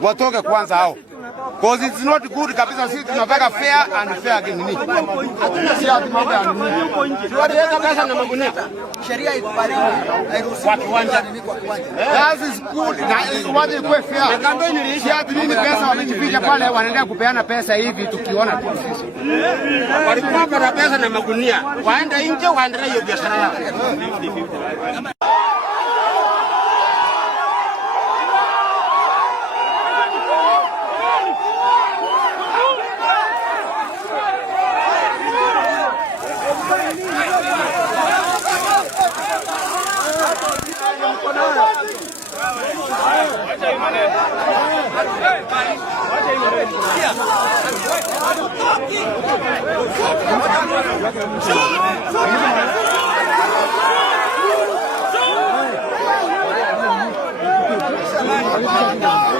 watoke kwanza hao. Because it's not good kabisa, sisi tunataka fair and fair again. Hatuna siasa mambo ya nini. Tuwateka pesa na magunia. Sheria ikubaliwe. Hairuhusiwi kiwanja. That is good. Na waje kuwe fair. Na kampeni iliisha nini pesa wamejificha pale wanaendelea kupeana pesa hivi tukiona tu sisi. Walikuwa na pesa na magunia. Waenda nje waendelee hiyo biashara yao. Thank you.